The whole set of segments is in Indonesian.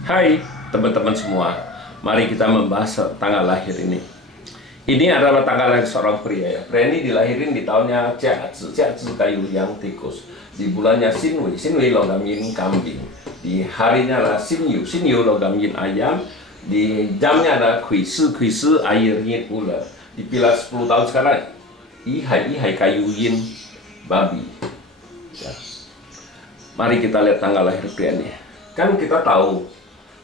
Hai teman-teman semua, mari kita membahas tanggal lahir ini. Ini adalah tanggal lahir seorang pria ya. Pria ini dilahirin di tahunnya Jiazi, Jiazi kayu yang tikus. Di bulannya Xinhui, Xinhui logam yin kambing. Di harinya adalah Xinyu, Xinyu logam yin ayam. Di jamnya ada Kuisi, Kuisi air yin ular. Dipilah 10 tahun sekarang, Ihai, Ihai kayu yin babi. Ya. Mari kita lihat tanggal lahir pria ini. Kan kita tahu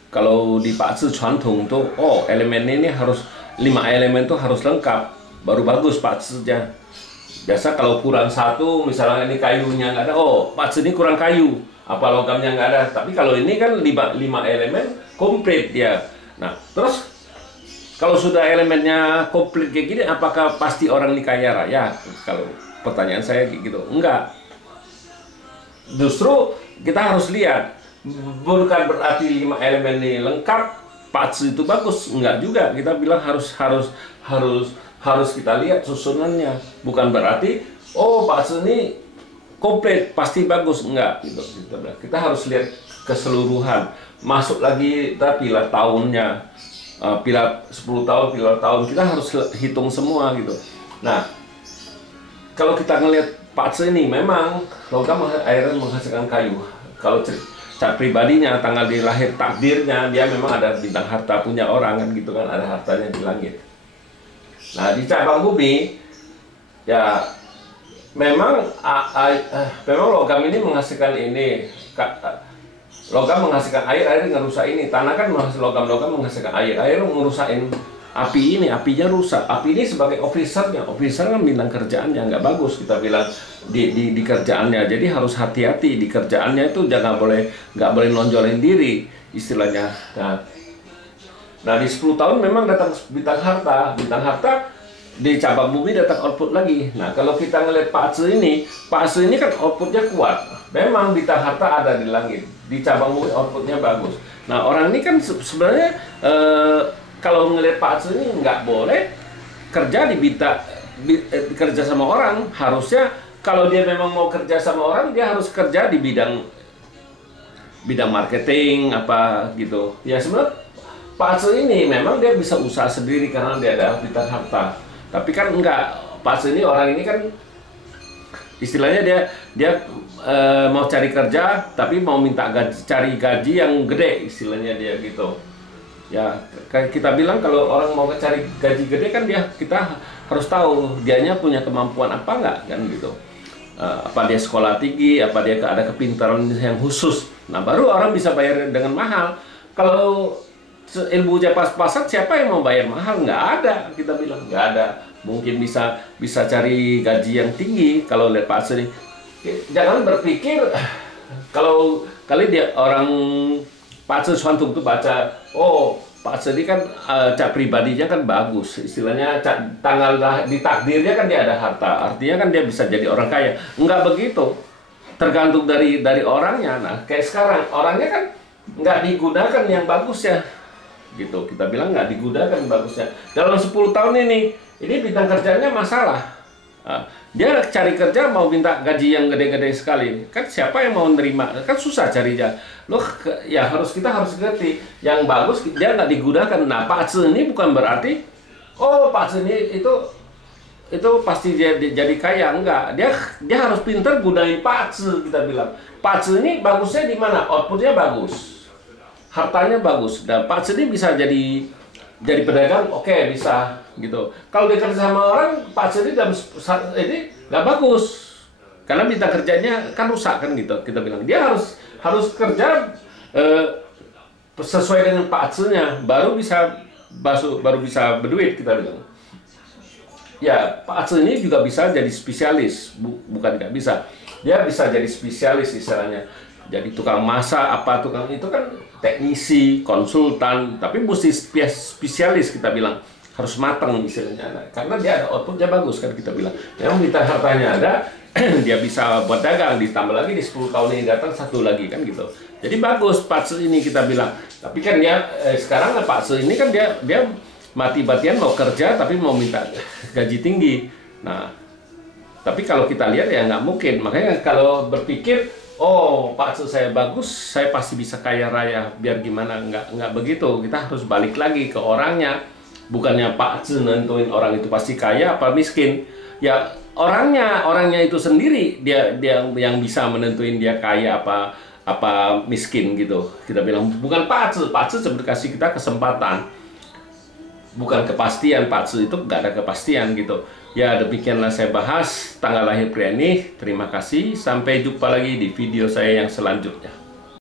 kalau di Pakzi Cuantong tuh, elemen ini harus 5 elemen tuh harus lengkap, baru bagus Pakzinya. Biasa kalau kurang satu, misalnya ini kayunya nggak ada, Pakzi ini kurang kayu, apa logamnya nggak ada. Tapi kalau ini kan 5 elemen komplit ya. Nah, terus kalau sudah elemennya komplit kayak gini, apakah pasti orang ini kaya raya? Kalau pertanyaan saya gitu, enggak. Justru kita harus lihat. Bukan berarti 5 elemen ini lengkap, Pakzi itu bagus, enggak juga. Kita bilang harus kita lihat susunannya. Bukan berarti Pakzi ini komplit pasti bagus, enggak gitu. Kita harus lihat keseluruhan. Masuk lagi kita pilih tahunnya, pilih 10 tahun, pilih tahun. Kita harus hitung semua gitu. Nah, kalau kita ngelihat Pakzi ini memang logam airnya menghasilkan kayu. Kalau cat pribadinya, tanggal di lahir takdirnya, dia memang ada bintang harta punya orang kan gitu kan, ada hartanya di langit. Nah di cabang bumi ya memang logam ini menghasilkan ini, logam menghasilkan air, air ngerusak ini, tanah kan logam menghasilkan air, air ngerusakin api ini, apinya rusak. Api ini sebagai officernya, officer kan bintang kerjaannya nggak bagus, kita bilang di kerjaannya. Jadi harus hati-hati di kerjaannya itu, nggak boleh nonjolin diri istilahnya. Nah di 10 tahun memang datang bintang harta di cabang bumi datang output lagi. Nah kalau kita ngelihat Pakzi ini kan outputnya kuat. Memang bintang harta ada di langit, di cabang bumi outputnya bagus. Nah orang ini kan sebenarnya kalau ngelihat Pakzi ini nggak boleh kerja kerja sama orang. Harusnya kalau dia memang mau kerja sama orang, dia harus kerja di bidang marketing apa gitu. Ya sebenarnya Pakzi ini memang dia bisa usaha sendiri karena dia ada bintang harta. Tapi kan enggak, Pakzi ini orang ini kan istilahnya dia mau cari kerja tapi mau minta cari gaji yang gede istilahnya dia gitu. Ya, kita bilang kalau orang mau cari gaji gede kan kita harus tahu dianya punya kemampuan apa enggak kan gitu. Apa dia sekolah tinggi, apa dia ada kepintaran yang khusus. Nah, baru orang bisa bayar dengan mahal. Kalau ilmunya pas-pasan, siapa yang mau bayar mahal? Nggak ada, kita bilang nggak ada. Mungkin bisa cari gaji yang tinggi kalau lihat Pakzi ini. Jangan berpikir kalau kali dia orang Pakzi Cuantong itu baca, Pakzi ini kan cat pribadinya kan bagus, istilahnya tanggal di takdirnya kan dia ada harta, artinya kan dia bisa jadi orang kaya. Enggak begitu, tergantung dari orangnya. Nah kayak sekarang orangnya kan nggak digunakan yang bagus ya, gitu. Kita bilang nggak digunakan bagusnya. Dalam 10 tahun ini bintang kerjanya masalah. Dia cari kerja mau minta gaji yang gede-gede sekali, kan siapa yang mau nerima? Kan susah carinya. Ya kita harus ngerti yang bagus dia nggak digunakan. Nah Pakzi ini bukan berarti Pakzi ini itu pasti dia jadi kaya, enggak. Dia harus pintar gunain Pakzi, kita bilang. Pakzi ini bagusnya di mana? Outputnya bagus, hartanya bagus. Dan Pakzi ini bisa jadi pedagang, bisa gitu. Kalau dia kerja sama orang, Pakzi ini dalam ini nggak bagus karena bintang kerjanya kan rusak kan gitu. Kita bilang dia harus kerja sesuai dengan Pakzi-nya, baru bisa berduit, kita bilang. Ya Pakzi ini juga bisa jadi spesialis, bukan nggak bisa. Dia bisa jadi spesialis istilahnya. Jadi tukang masak tukang itu kan teknisi, konsultan, tapi mesti spesialis, kita bilang. Harus matang istilahnya, karena dia ada outputnya bagus kan, kita bilang. Memang bintang hartanya ada, dia bisa buat dagang, ditambah lagi di 10 tahun ini datang satu lagi kan gitu. Jadi bagus Pakzi ini, kita bilang. Tapi kan sekarang Pakzi ini kan dia mati-matian mau kerja tapi mau minta gaji tinggi. Nah tapi kalau kita lihat ya nggak mungkin. Makanya kalau berpikir oh Pak Tzu saya bagus, saya pasti bisa kaya raya. Biar gimana, nggak begitu. Kita harus balik lagi ke orangnya. Bukannya Pak Tzu nentuin orang itu pasti kaya apa miskin. Ya orangnya itu sendiri dia yang bisa menentuin dia kaya apa miskin gitu. Kita bilang bukan Pak Tzu. Pak Tzu sebenarnya kasih kita kesempatan, bukan kepastian. Pak Tzu itu nggak ada kepastian gitu. Ya demikianlah saya bahas tanggal lahir pria ini. Terima kasih. Sampai jumpa lagi di video saya yang selanjutnya.